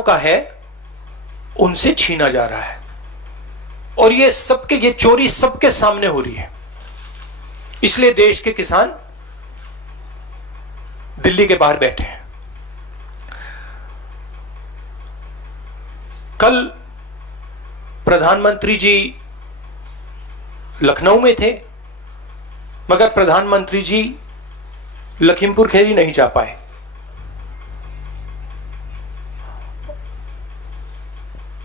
का है उनसे छीना जा रहा है, और ये चोरी सबके सामने हो रही है। इसलिए देश के किसान दिल्ली के बाहर बैठे हैं। कल प्रधानमंत्री जी लखनऊ में थे, मगर प्रधानमंत्री जी लखीमपुर खीरी नहीं जा पाए।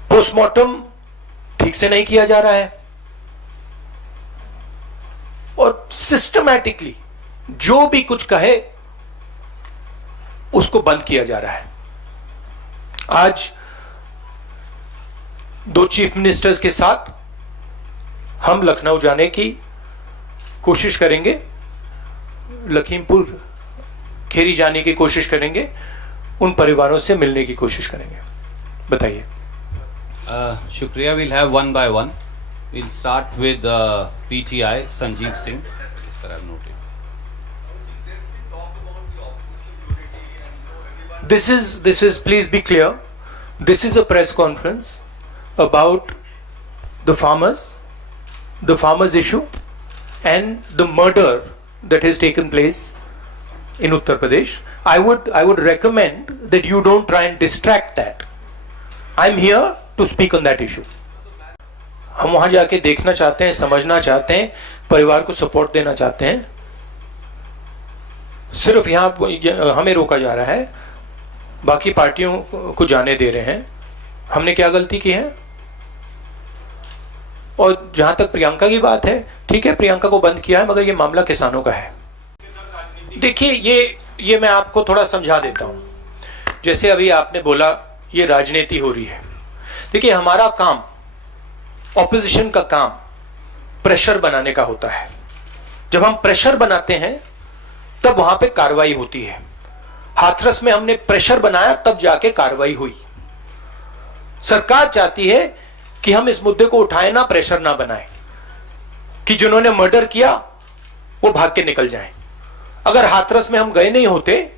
पोस्टमार्टम ठीक से नहीं किया जा रहा है, और सिस्टमैटिकली जो भी कुछ कहे उसको बंद किया जा रहा है। आज 2 चीफ मिनिस्टर्स के साथ हम लखनऊ जाने की कोशिश करेंगे, लखीमपुर खीरी जाने की कोशिश करेंगे, उन परिवारों से मिलने की कोशिश करेंगे। बताइए। शुक्रिया। We'll have one by one. We'll start with PTI Sanjeev Singh. Yes, sir, I've noted. This is please be clear. This is a press conference about the farmers issue and the murder that has taken place in Uttar Pradesh. I would recommend that you don't try and distract that. I'm here to speak on that issue. हम वहां जाके देखना चाहते हैं, समझना चाहते हैं, परिवार को सपोर्ट देना चाहते हैं। सिर्फ यहां हमें रोका जा रहा है, बाकी पार्टियों को जाने दे रहे हैं। हमने क्या गलती की है? और जहां तक प्रियंका की बात है, ठीक है, प्रियंका को बंद किया है, मगर ये मामला किसानों का है। देखिए, ये मैं आपको थोड़ा समझा देता हूं। जैसे अभी आपने बोला ये राजनीति हो रही है। देखिए, हमारा काम, ऑपोजिशन का काम प्रेशर बनाने का होता है। जब हम प्रेशर बनाते हैं तब वहां पे कार्रवाई होती है। हाथरस में हमने प्रेशर बनाया, तब जाके कार्रवाई हुई। सरकार चाहती है कि हम इस मुद्दे को उठाएं ना, प्रेशर ना बनाएं, कि जिन्होंने मर्डर किया वो भाग के निकल जाएं। अगर हाथरस में हम गए नहीं होते,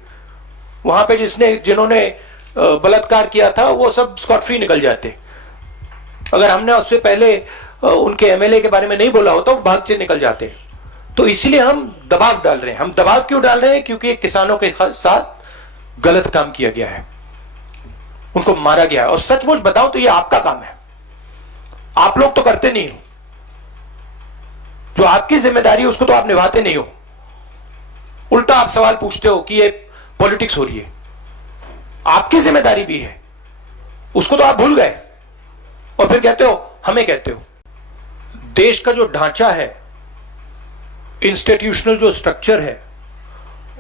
वहां पे जिन्होंने बलात्कार किया था वो सब स्कॉट फ्री निकल जाते। अगर हमने उससे पहले उनके एमएलए के बारे में नहीं बोला होता, वो भाग से निकल जाते। तो इसलिए हम दबाव डाल रहे हैं। हम दबाव क्यों डाल रहे हैं? क्योंकि किसानों के साथ गलत काम किया गया है, उनको मारा गया है। और सचमुच बताओ तो ये आपका काम है, आप लोग तो करते नहीं हो। जो आपकी जिम्मेदारी है उसको तो आप निभाते नहीं हो। उल्टा आप सवाल पूछते हो कि ये पॉलिटिक्स हो रही है। आपकी जिम्मेदारी भी है, उसको तो आप भूल गए, और फिर कहते हो हमें कहते हो। देश का जो ढांचा है, इंस्टीट्यूशनल जो स्ट्रक्चर है,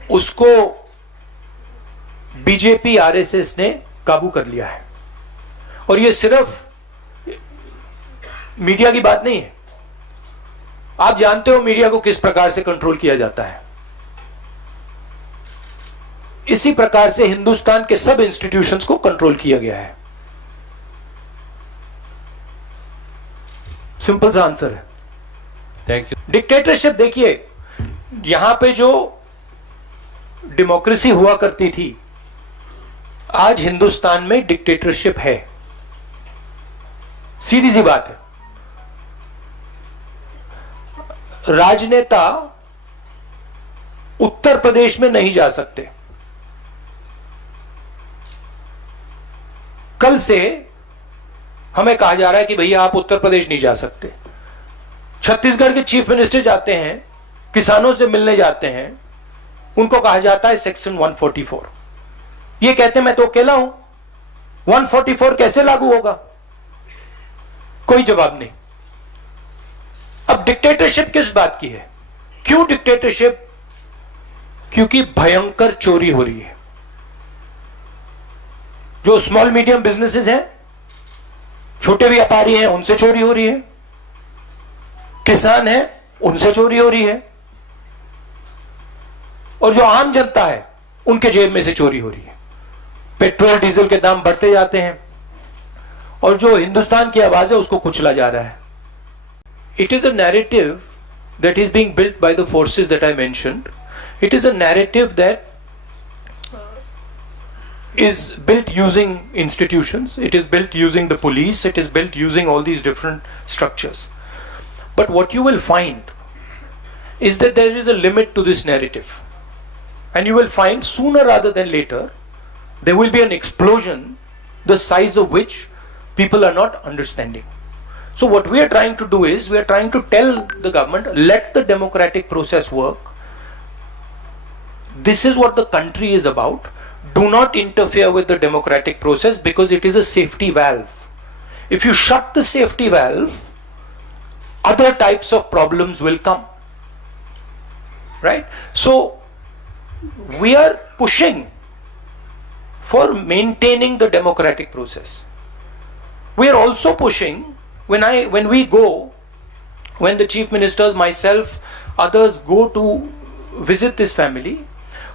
उसको बीजेपी आरएसएस ने काबू कर लिया है। और ये सिर्फ मीडिया की बात नहीं है। आप जानते हो मीडिया को किस प्रकार से कंट्रोल किया जाता है। इसी प्रकार से हिंदुस्तान के सब इंस्टीट्यूशंस को कंट्रोल किया गया है। सिंपल सा आंसर है। Thank you. डिक्टेटरशिप, देखिए, यहां पे जो डेमोक्रेसी हुआ करती थी, आज हिंदुस्तान में डिक्टेटरशिप है। सीधी सी बात है। राजनेता उत्तर प्रदेश में नहीं जा सकते। कल से हमें कहा जा रहा है कि भैया आप उत्तर प्रदेश नहीं जा सकते। छत्तीसगढ़ के चीफ मिनिस्टर जाते हैं, किसानों से मिलने जाते हैं, उनको कहा जाता है सेक्शन 144। ये कहते हैं मैं तो अकेला हूं, 144 कैसे लागू होगा? कोई जवाब नहीं। अब डिक्टेटरशिप किस बात की है? क्यों डिक्टेटरशिप? क्योंकि भयंकर चोरी हो रही है। जो स्मॉल मीडियम बिजनेसेस हैं, छोटे व्यापारी हैं, उनसे चोरी हो रही है। किसान हैं, उनसे चोरी हो रही है। और जो आम जनता है, उनके जेब में से चोरी हो रही है। पेट्रोल डीजल के दाम बढ़ते जाते हैं, और जो हिंदुस्तान की आवाज है उसको कुचला जा रहा है। It is a narrative that is being built by the forces that I mentioned. It is a narrative that is built using institutions, it is built using the police, it is built using all these different structures. But what you will find is that there is a limit to this narrative. And you will find sooner rather than later, there will be an explosion, the size of which people are not understanding. So what we are trying to do is, we are trying to tell the government, let the democratic process work. This is what the country is about. Do not interfere with the democratic process because it is a safety valve. If you shut the safety valve, other types of problems will come. Right? So we are pushing for maintaining the democratic process. We are also pushing, when the chief ministers, myself, others go to visit this family,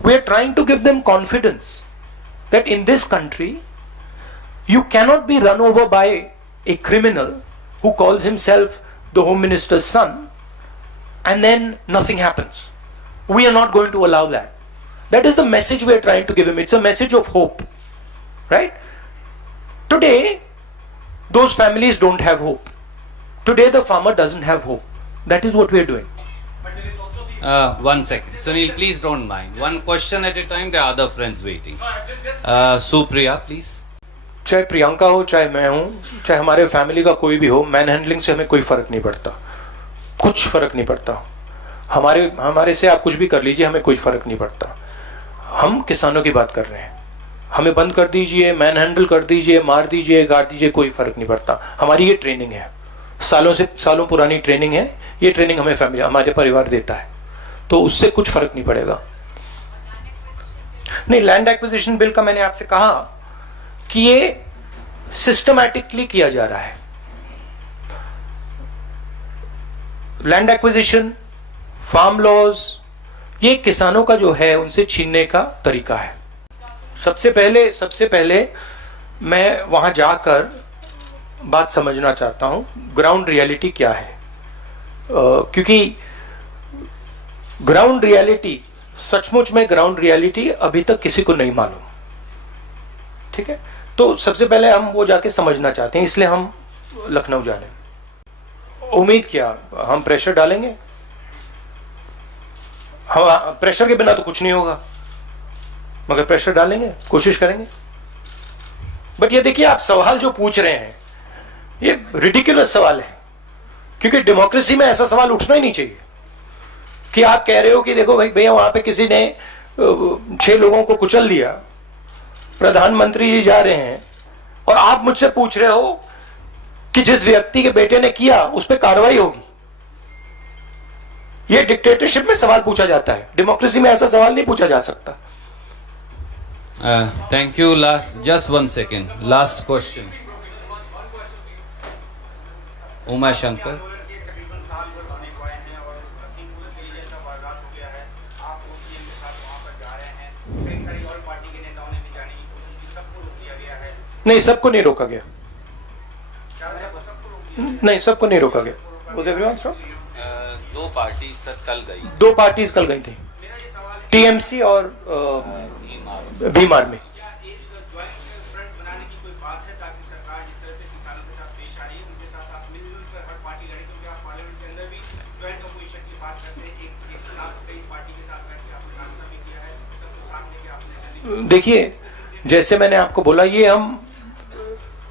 we are trying to give them confidence that in this country, you cannot be run over by a criminal who calls himself the Home Minister's son, and then nothing happens. We are not going to allow that. That is the message we are trying to give him. It's a message of hope. Right? Today, those families don't have hope. Today, the farmer doesn't have hope. That is what we are doing. 1 second. Sunil, please don't mind. One question at a time. There are other friends waiting. Supriya, please. चाहे प्रियंका हो, चाहे मैं हूं, चाहे हमारे family का कोई भी हो, मैन हैंडलिंग से हमें कोई फर्क नहीं पड़ता. कुछ फर्क नहीं पड़ता. हमारे से आप कुछ भी कर लीजिए, हमें कोई फर्क नहीं पड़ता. हम किसानों की बात कर रहे हैं. हमें बंद कर दीजिए, मैन हैंडल कर दीजिए, मार दीजिए, गाड़ दीजिए, कोई फर्क नहीं पड़ता. हमारी ये ट्रेनिंग है, सालों पुरानी ट्रेनिंग है. ये ट्रेनिंग हमें फैमिली, हमारे परिवार देता है, तो उससे कुछ फर्क नहीं पड़ेगा. नहीं, लैंड एक्विजिशन बिल का मैंने आपसे कहा कि ये सिस्टमैटिकली किया जा रहा है. लैंड एक्विजिशन, फार्म लॉज, ये किसानों का जो है उनसे छीनने का तरीका है. सबसे पहले मैं वहां जाकर बात समझना चाहता हूं, ग्राउंड रियलिटी क्या है. क्योंकि ग्राउंड रियलिटी, सचमुच में ग्राउंड रियलिटी अभी तक किसी को नहीं मालूम. ठीक है, तो सबसे पहले हम वो जाके समझना चाहते हैं, इसलिए हम लखनऊ जा रहे हैं. उम्मीद क्या, हम प्रेशर डालेंगे. हम प्रेशर के बिना तो कुछ नहीं होगा, मगर प्रेशर डालेंगे, कोशिश करेंगे. बट ये देखिए, आप सवाल जो पूछ रहे हैं ये रिडिकुलस सवाल है, क्योंकि डेमोक्रेसी में ऐसा सवाल उठना ही नहीं चाहिए कि आप कह रहे हो कि देखो भाई भैया, वहां पे किसी ने 6 लोगों को कुचल दिया, प्रधानमंत्री जी जा रहे हैं और आप मुझसे पूछ रहे हो कि जिस व्यक्ति के बेटे ने किया उस पर कार्रवाई होगी. ये डिक्टेटरशिप में सवाल पूछा जाता है, डेमोक्रेसी में ऐसा सवाल नहीं पूछा जा सकता. Thank you. Just 1 second. Last question. Uma Shankar. नहीं, सबको नहीं रोका गया. नहीं, सबको नहीं रोका गया. दो पार्टीज कल गई थी, टीएमसी और बीमार में. देखिए, जैसे मैंने आपको बोला, ये हम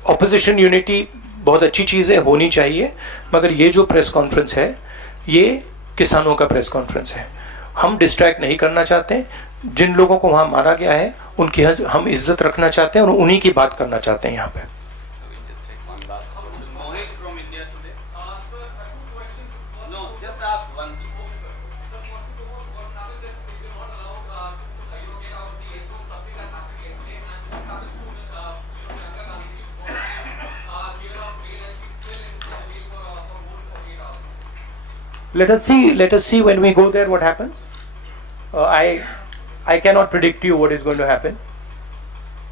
ऑपोजिशन यूनिटी बहुत अच्छी चीज है, होनी चाहिए, मगर ये जो प्रेस कॉन्फ्रेंस है ये किसानों का प्रेस कॉन्फ्रेंस है. हम डिस्ट्रैक्ट नहीं करना चाहते. जिन लोगों को वहां मारा गया है उनकी हम इज्जत रखना चाहते हैं और उन्हीं की बात करना चाहते हैं यहाँ पे. Let us see when we go there what happens. I cannot predict you what is going to happen,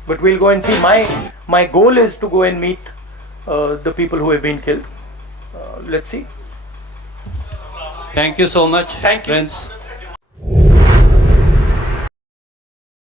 but we'll go and see. My goal is to go and meet the people who have been killed. Let's see. Thank you so much, Thank you. friends.